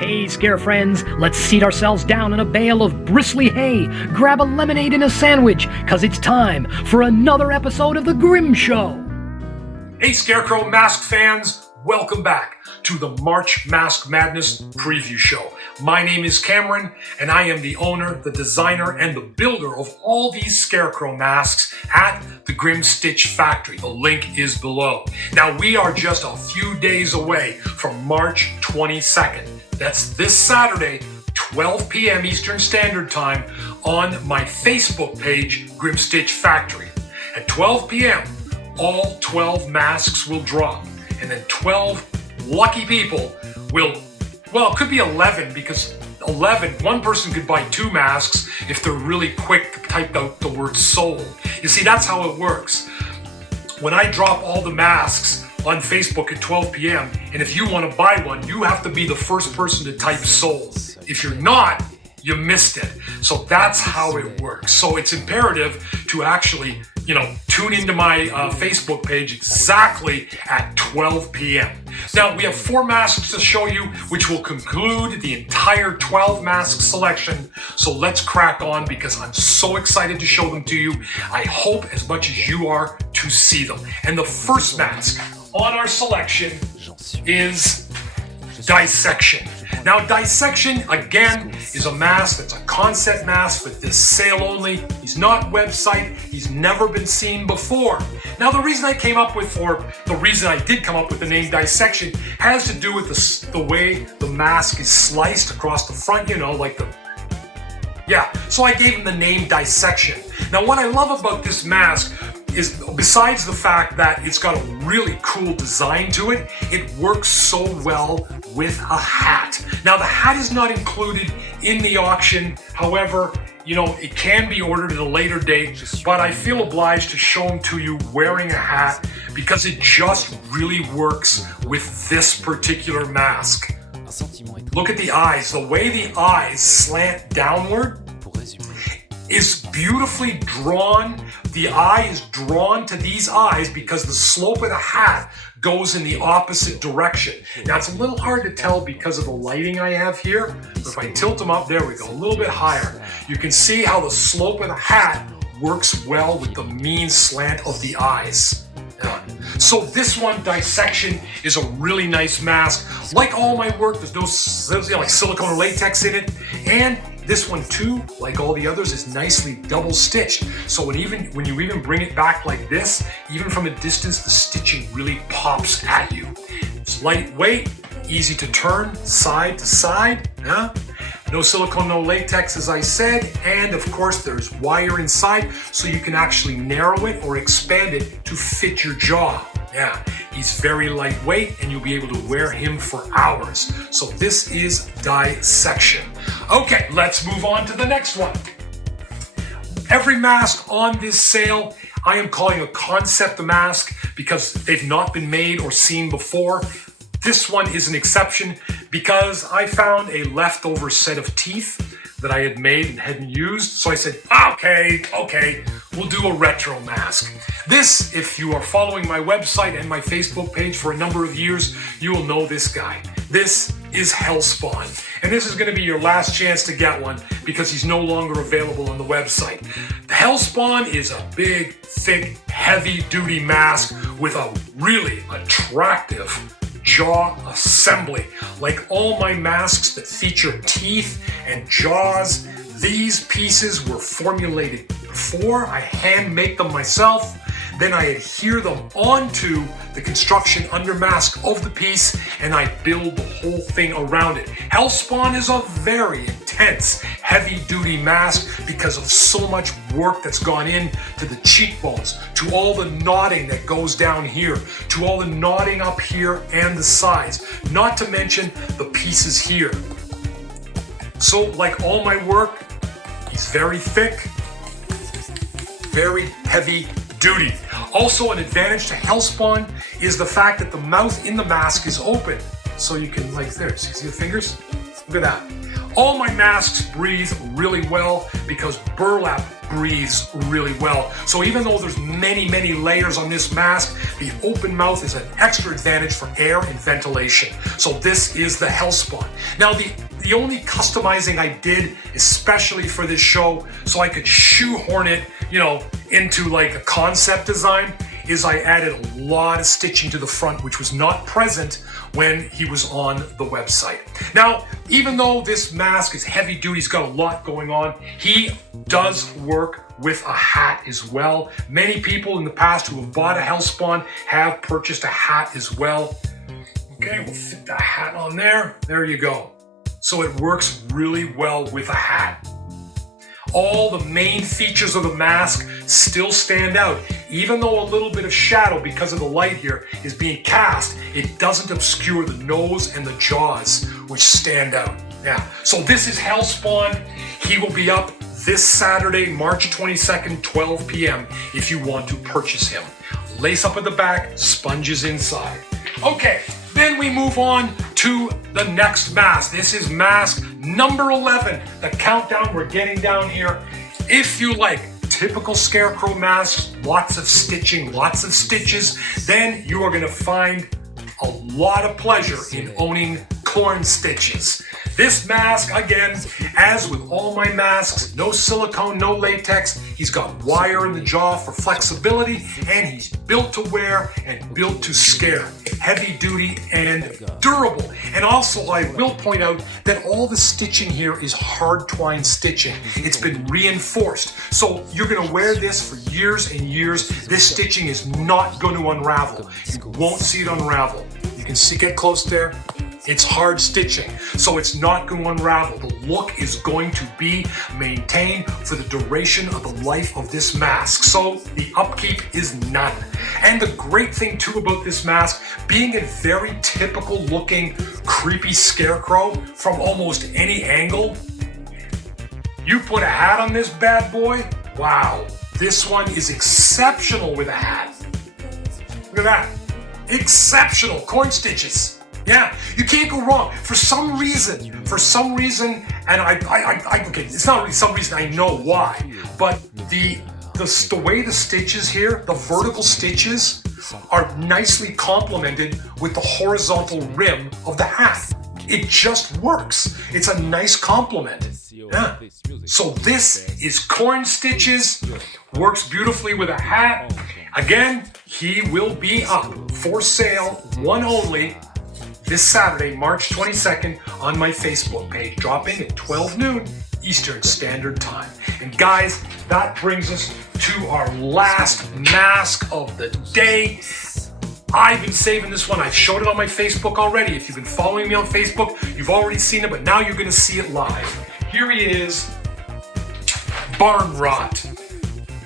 Hey, Scare friends, let's seat ourselves down in a bale of bristly hay, grab a lemonade and a sandwich, cause it's time for another episode of The Grimm Show. Hey, Scarecrow mask fans, welcome back to the March Mask Madness preview show. My name is Cameron, and I am the owner, the designer, and the builder of all these Scarecrow masks at the Grimm Stitch Factory. The link is below. Now, we are just a few days away from March 22nd. That's this Saturday, 12 p.m. Eastern Standard Time on my Facebook page, Grimm Stitch Factory. At 12 p.m., all 12 masks will drop, and then 12 lucky people will, well, it could be 11 because 11, one person could buy 2 masks if they're really quick to type out the word sold. You see, that's how it works. When I drop all the masks on Facebook at 12 p.m., and if you want to buy one, you have to be the first person to type sold. If you're not, you missed it. So that's how it works. So it's imperative to actually, tune into my Facebook page exactly at 12 p.m. Now, we have 4 masks to show you, which will conclude the entire 12 mask selection. So let's crack on because I'm so excited to show them to you. I hope as much as you are to see them. And the first mask on our selection is Dissection. Now, Dissection, again, is a mask that's a concept mask for this sale only. He's not website. He's never been seen before. Now, the reason I did come up with the name Dissection has to do with the way the mask is sliced across the front, so I gave him the name Dissection. Now, what I love about this mask is, besides the fact that it's got a really cool design to it, it works so well with a hat. Now, the hat is not included in the auction. However, it can be ordered at a later date, but I feel obliged to show them to you wearing a hat because it just really works with this particular mask. Look at the eyes. The way the eyes slant downward is beautifully drawn. The eye is drawn to these eyes because the slope of the hat goes in the opposite direction. Now, it's a little hard to tell because of the lighting I have here, but if I tilt them up, there we go, a little bit higher. You can see how the slope of the hat works well with the mean slant of the eyes. So this one, Dissection, is a really nice mask. Like all my work, there's no silicone or latex in it, and this one too, like all the others, is nicely double stitched. So when you even bring it back like this, even from a distance, the stitching really pops at you. It's lightweight, easy to turn side to side. No silicone, no latex, as I said, and of course there's wire inside so you can actually narrow it or expand it to fit your jaw. He's very lightweight and you'll be able to wear him for hours. So this is Dissection. Okay, let's move on to the next one. Every mask on this sale, I am calling a concept mask because they've not been made or seen before. This one is an exception because I found a leftover set of teeth that I had made and hadn't used. So I said, okay, we'll do a retro mask. This, if you are following my website and my Facebook page for a number of years, you will know this guy. This is Hellspawn. And this is going to be your last chance to get one because he's no longer available on the website. The Hellspawn is a big, thick, heavy-duty mask with a really attractive jaw assembly. Like all my masks that feature teeth and jaws, these pieces were formulated before. I hand make them myself. Then I adhere them onto the construction under mask of the piece and I build the whole thing around it. Hellspawn is a very intense, heavy-duty mask because of so much work that's gone into the cheekbones, to all the knotting that goes down here, to all the knotting up here and the sides, not to mention the pieces here. So, like all my work, he's very thick, very heavy duty. Also, an advantage to Hellspawn is the fact that the mouth in the mask is open. So you can, like this, you see the fingers? Look at that. All my masks breathe really well because burlap breathes really well. So even though there's many, many layers on this mask, the open mouth is an extra advantage for air and ventilation. So this is the Hellspawn. Now the only customizing I did, especially for this show, so I could shoehorn it, into like a concept design, is I added a lot of stitching to the front, which was not present when he was on the website. Now, even though this mask is heavy duty, he's got a lot going on, he does work with a hat as well. Many people in the past who have bought a Hellspawn have purchased a hat as well. Okay, we'll fit that hat on there. There you go. So it works really well with a hat. All the main features of the mask still stand out. Even though a little bit of shadow because of the light here is being cast, it doesn't obscure the nose and the jaws, which stand out. Yeah, so this is Hellspawn. He will be up this Saturday, March 22nd, 12 p.m. if you want to purchase him. Lace up at the back, sponges inside. Okay, then we move on to the next mask. This is mask number 11. The countdown, we're getting down here. If you like typical Scarecrow masks, lots of stitching, lots of stitches, then you are going to find a lot of pleasure in owning corn stitches. This mask, again, as with all my masks, no silicone, no latex. He's got wire in the jaw for flexibility, and he's built to wear and built to scare. Heavy duty and durable. And also, I will point out that all the stitching here is hard twine stitching. It's been reinforced. So you're going to wear this for years and years. This stitching is not going to unravel. You won't see it unravel. You can see, get close there. It's hard stitching, so it's not going to unravel. The look is going to be maintained for the duration of the life of this mask, so the upkeep is none. And the great thing too about this mask, being a very typical looking creepy Scarecrow from almost any angle, you put a hat on this bad boy, wow, this one is exceptional with a hat. Look at that, exceptional corn stitches. Yeah, you can't go wrong. For some reason, and okay, it's not really some reason, I know why, but the way the stitches here, the vertical stitches, are nicely complemented with the horizontal rim of the hat. It just works. It's a nice complement. Yeah. So this is corn stitches, works beautifully with a hat. Again, he will be up for sale, one only, this Saturday, March 22nd, on my Facebook page, dropping at 12 noon Eastern Standard Time. And guys, that brings us to our last mask of the day. I've been saving this one. I've showed it on my Facebook already. If you've been following me on Facebook, you've already seen it, but now you're going to see it live. Here he is, Barn Rot.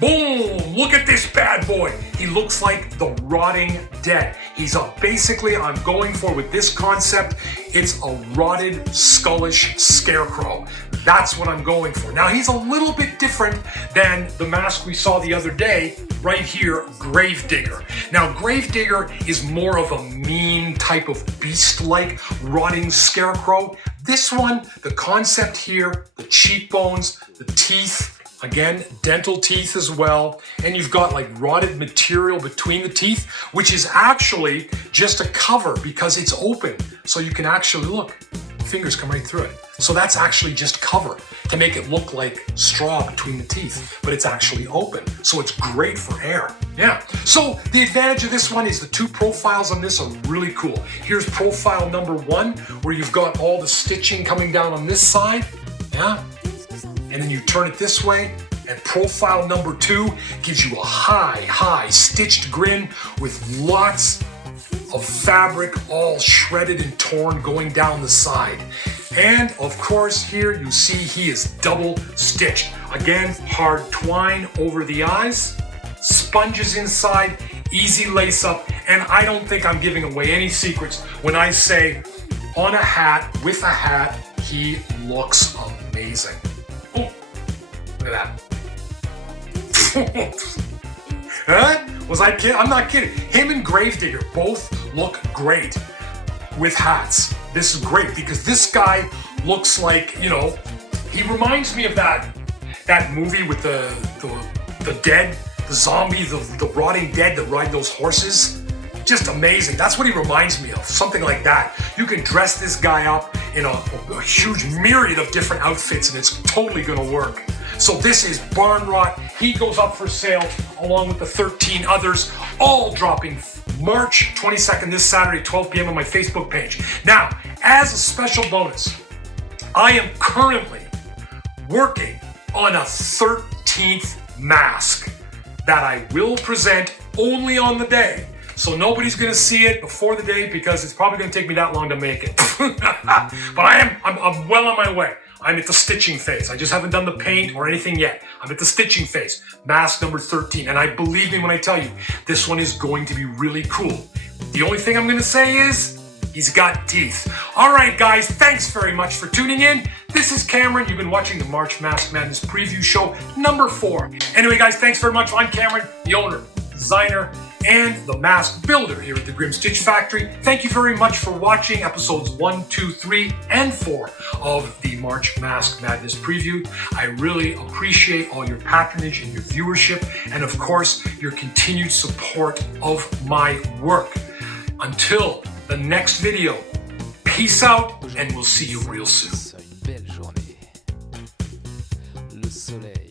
Boom! Look at this bad boy. He looks like the rotting dead. He's basically, I'm going for with this concept, it's a rotted, skullish Scarecrow. That's what I'm going for. Now, he's a little bit different than the mask we saw the other day, right here, Gravedigger. Now, Gravedigger is more of a mean type of beast-like rotting Scarecrow. This one, the concept here, the cheekbones, the teeth, again, dental teeth as well, and you've got like rotted material between the teeth, which is actually just a cover because it's open. So you can actually, look, fingers come right through it. So that's actually just cover to make it look like straw between the teeth, but it's actually open. So it's great for air. Yeah. So the advantage of this one is the two profiles on this are really cool. Here's profile number 1, where you've got all the stitching coming down on this side. Yeah. And then you turn it this way, and profile number 2 gives you a high stitched grin with lots of fabric all shredded and torn going down the side. And of course here you see he is double stitched. Again, hard twine over the eyes, sponges inside, easy lace up, and I don't think I'm giving away any secrets when I say on a hat, with a hat, he looks amazing. Oh, look at that. Huh? Was I kidding? I'm not kidding. Him and Gravedigger both look great with hats. This is great because this guy looks like, you know, he reminds me of that movie with the dead, the zombie, the rotting dead that ride those horses. Just amazing. That's what he reminds me of, something like that. You can dress this guy up in a huge myriad of different outfits and it's totally gonna work. So this is Barn Rot. He goes up for sale along with the 13 others, all dropping March 22nd, this Saturday, 12 p.m. on my Facebook page. Now, as a special bonus, I am currently working on a 13th mask that I will present only on the day. So nobody's gonna see it before the day because it's probably gonna take me that long to make it. But I'm well on my way. I'm at the stitching phase. I just haven't done the paint or anything yet. I'm at the stitching phase, mask number 13. And I believe me when I tell you, this one is going to be really cool. The only thing I'm gonna say is, he's got teeth. All right, guys, thanks very much for tuning in. This is Cameron. You've been watching the March Mask Madness preview show number 4. Anyway, guys, thanks very much. I'm Cameron, the owner, designer, and the mask builder here at the Grim Stitch Factory. Thank you very much for watching episodes 1, 2, 3, and 4 of the March Mask Madness preview. I really appreciate all your patronage and your viewership, and of course, your continued support of my work. Until the next video, peace out, and we'll see you real soon. Une belle journée. Le soleil